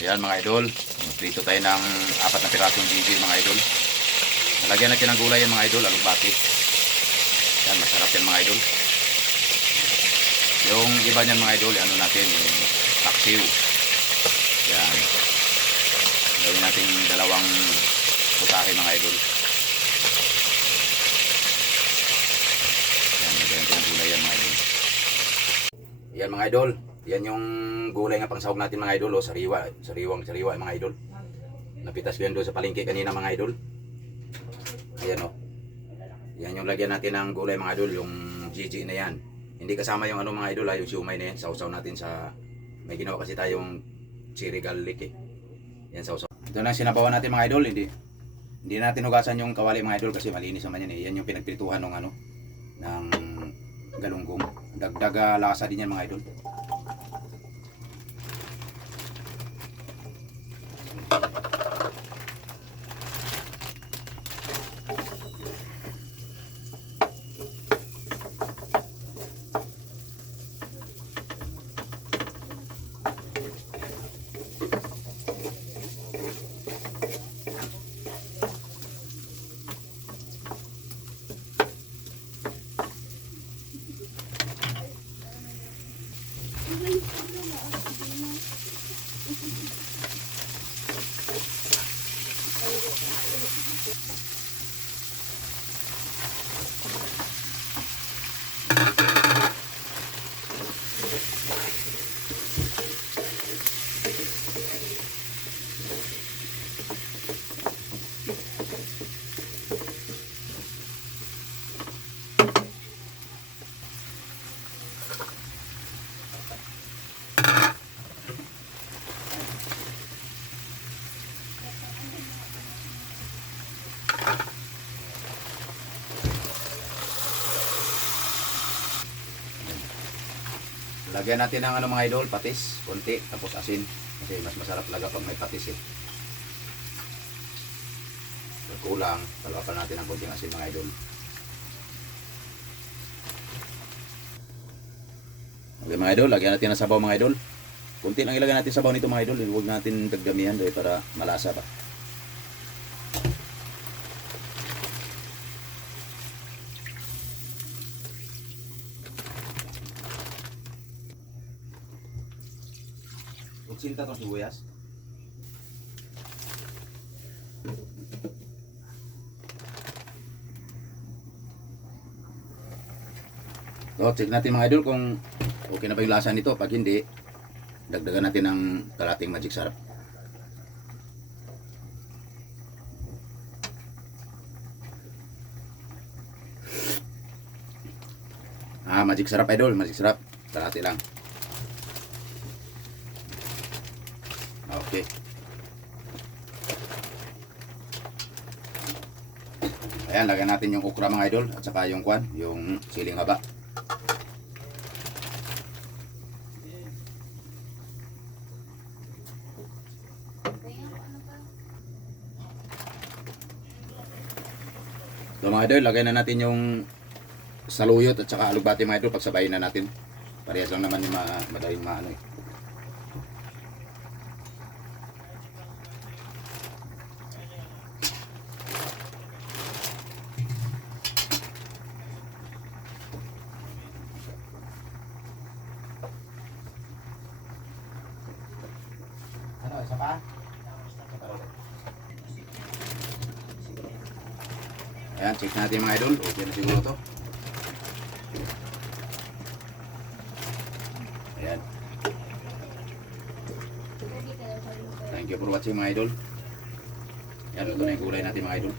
Ayan mga idol, magprito tayo ng 4 na pirasong gigil mga idol. Nalagyan natin ng gulay yan mga idol, alugbati. Ayan, masarap yan mga idol. Yung iba niyan mga idol, ano natin, yung paksiw. Ayan. Gawin natin dalawang putahe mga idol. Ayan, nalagyan natin ng gulay yan mga idol. Ayan mga idol. Yan yung gulay nga pangsahog natin mga idol, o sariwang mga idol. Napitas ko yan doon sa palengke kanina mga idol. Ayan o. Yan yung lagyan natin ng gulay mga idol, yung GG na yan. Hindi kasama yung ano mga idol, yung siumay na yan. Sausaw natin sa, may ginawa kasi tayong cherry garlic eh. Yan sausaw. Ito na sinabawan natin mga idol, hindi natin hugasan yung kawali mga idol kasi malinis naman yan eh. Yan yung pinagprituhan ng ano, ng galunggong. Dagdag lasa din yan mga idol. Lagyan natin ng ano mga idol, patis, konti, tapos asin. Kasi mas masarap talaga pag may patis eh. Pag kulang, palawapan natin ng konting asin mga idol. Okay mga idol, lagyan natin ng sabaw mga idol. Konti lang ilagyan natin sabaw nito mga idol. Huwag natin dagdamihan dahil para malasa pa. Sinta itong sibuyas. So, check natin mga idol kung okay na ba yung lasa nito. Pag hindi, dagdagan natin ng kalating magic sarap. Magic sarap idol, magic sarap. Kalati lang. Okay. Ayan, lagyan natin yung okra mga idol at saka yung kwan, yung siling haba. So mga idol, lagyan na natin yung saluyot at saka alugbati mga idol, pagsabayin na natin. Parehas lang naman yung madaling maano eh. Isa pa? Ayan, check natin mga idol. Okay na siguro to. Ayan. Thank you for watching mga idol. Ayan, ito na yung gulay natin mga idol.